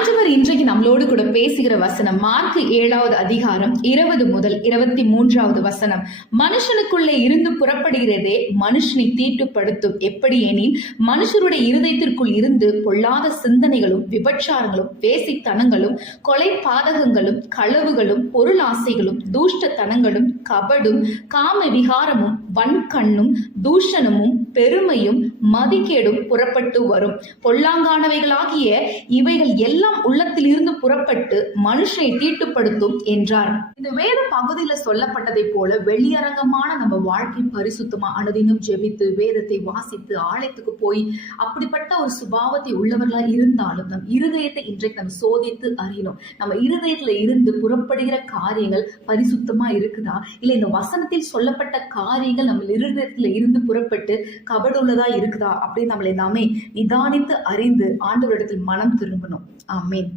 ஆண்டவர் இன்றைக்கு நம்மளோடு கூட பேசுகிற வசனம் மார்க் 7வது அதிகாரம் 20 முதல் 23வது வசனம். மனுஷனுக்குள்ளே இருந்து புறப்படுகிறதே மனுஷனை தீட்டுப்படுத்தும். எப்படி எனில் மனுஷருடைய இருதயத்திற்குள் இருந்து பொல்லாத சிந்தனைகளும் விபச்சாரங்களும் வேசித்தனங்களும் கொலை பாதகங்களும் களவுகளும் பொருளாசைகளும் தூஷ்டத்தனங்களும் கபடும் காம விகாரமும் வன்கண்ணும் தூஷணமும் பெருமையும் மதிகேடும் புறப்பட்டு வரும். பொல்லாங்கானவைகளாகிய இவைகள் எல்லாம் உள்ளத்தில் இருந்து புறப்பட்டு மனுஷனை தீட்டுப்படுத்தும் என்றார். இந்த வேத பகுதியில சொல்லப்பட்டதை போல வெளியரங்கமான நம்ம வாழ்க்கை பரிசுத்தமா அனுதினம் ஜெபித்து வேதத்தை வாசித்து ஆலயத்துக்கு போய் அப்படிப்பட்ட ஒரு சுபாவத்தை உள்ளவர்களா இருந்தாலும் நம் இருதயத்தை இன்றைக்கு நம்ம சோதித்து அறியணும். நம்ம இருதயத்துல இருந்து புறப்படுகிற காரியங்கள் பரிசுத்தமா இருக்குதா, இல்ல இந்த வசனத்தில் சொல்லப்பட்ட காரியங்கள் நம்ம இருதயத்துல இருந்து புறப்பட்டு கபடுள்ளதா இருக்குதா அப்படின்னு நம்மளை நாமே நிதானித்து அறிந்து ஆண்டவரிடத்தில் மனம் திரும்பணும். ஆமென்.